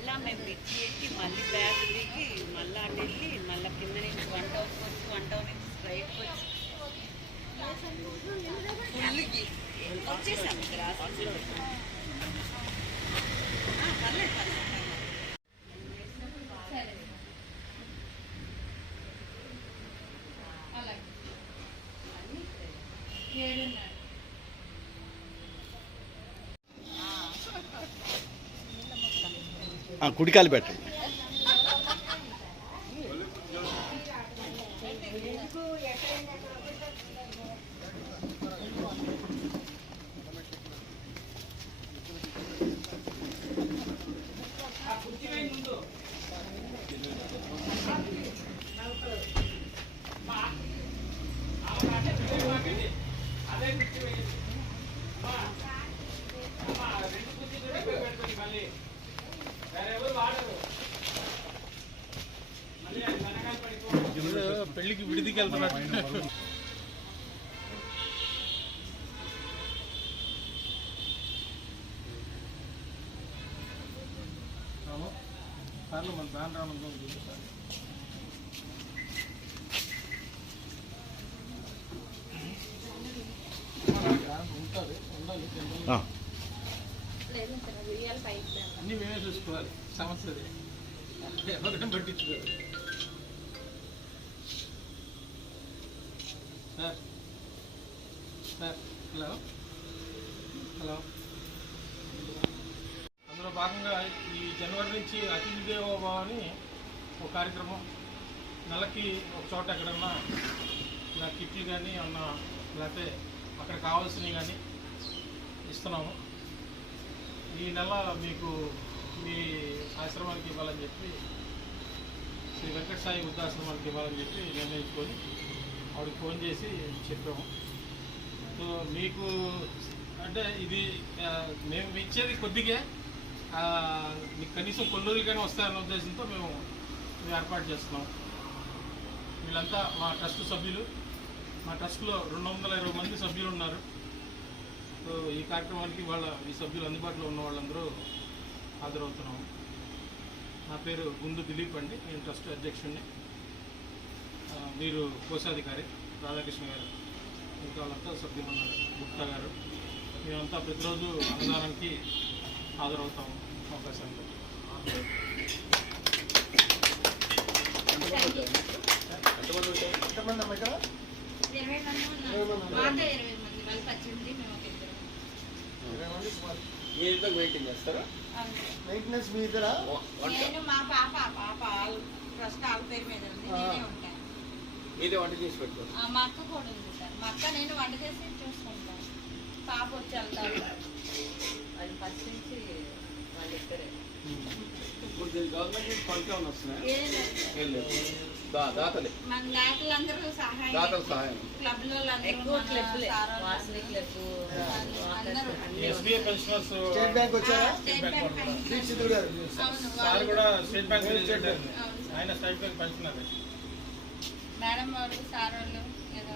మళ్ళా మేము పిచ్చి ఎక్కి మళ్ళీ బ్యాగ్ దిగి మళ్ళీ అటు వెళ్ళి మళ్ళీ కింద నుంచి కుడికాలు పెట్టండి. పెళ్ళికి విడిదికి వెళ్తున్నట్టు సార్లు మన దాని రావడం చూపిస్తారు అన్నీ మేమే చూసుకోవాలి. సమస్య పట్టించుకోవాలి సార్. Sir hello. హలో. అందులో భాగంగా ఈ జనవరి నుంచి అతిథి దేవోభవ అని ఒక కార్యక్రమం. నెలకి ఒక చోట ఎక్కడన్నా ఇలా కిట్లు కానీ ఏమన్నా లేకపోతే అక్కడ కావాల్సినవి కానీ ఇస్తున్నాము. ఈ నెల మీకు మీ ఆశ్రమానికి ఇవ్వాలని చెప్పి శ్రీ వెంకట సాయి వృద్ధాశ్రమానికి ఇవ్వాలని చెప్పి నిర్ణయించుకొని ఆవిడకి ఫోన్ చేసి చెప్పాము. సో మీకు అంటే ఇది మేము ఇచ్చేది కొద్దిగా మీకు కనీసం కొల్లూరులకైనా వస్తాయన్న ఉద్దేశంతో మేము ఏర్పాటు చేస్తున్నాం. వీళ్ళంతా మా ట్రస్ట్ సభ్యులు. మా ట్రస్ట్లో రెండు వందల ఇరవై మంది సభ్యులు ఉన్నారు. సో ఈ కార్యక్రమానికి వాళ్ళ ఈ సభ్యులు అందుబాటులో ఉన్న వాళ్ళందరూ హాజరవుతున్నాము. నా పేరు గుండు దిలీప్ అండి. నేను ట్రస్ట్ అధ్యక్షుడిని వీరు కోశాధికారి రాధాకృష్ణ గారు ఇంకా వాళ్ళంతా సభ్యులు ఉన్నారు గుప్తా గారు. మేమంతా ప్రతిరోజు అన్నదానానికి హాజరవుతాము అవకాశంలో. మెయింటెనెన్స్ మీ ఇద్దరా నేను మా పాప ఆ పాప ఆల్- ట్రస్ట్ ఆల్ పేరు మీద ఉంది. నేనే ఉంటాను మీదే వంట చేసి పెట్టుకోండి ఆ, మా అక్క కూడా ఉంది సార్ మా అక్క నేను వంట చేసి చూసుకుంటాను పాప వచ్చి వెళ్తారు వాళ్ళు ఫస్ట్ నుంచి వాళ్ళు ఇక్కడే ఇప్పుడు దీనికి గవర్నమెంట్ నుంచి ఫండ్స్ ఏమైనా వస్తున్నాయా ఏం లేదు. ఏం లేవు దా దాతలే మన దాతలందరూ సహాయం దాతల సహాయం క్లబ్ లో ఎక్కువ క్లబ్లే వాసవి క్లబ్ అందరూ ఎస్బీఐ పెన్షనర్స్ స్టేట్ బ్యాంక్ వచ్చారా స్టేట్ బ్యాంక్ పెన్షన్. దీక్షితులు గారు అవును సార్ వాళ్ళు- కూడా స్టేట్ బ్యాంక్ ప్రెసిడెంట్ అవును సార్. ఆయన స్టేట్ బ్యాంక్ పెన్షనర్ మేడం వాళ్ళు సార్ వాళ్ళు ఏదో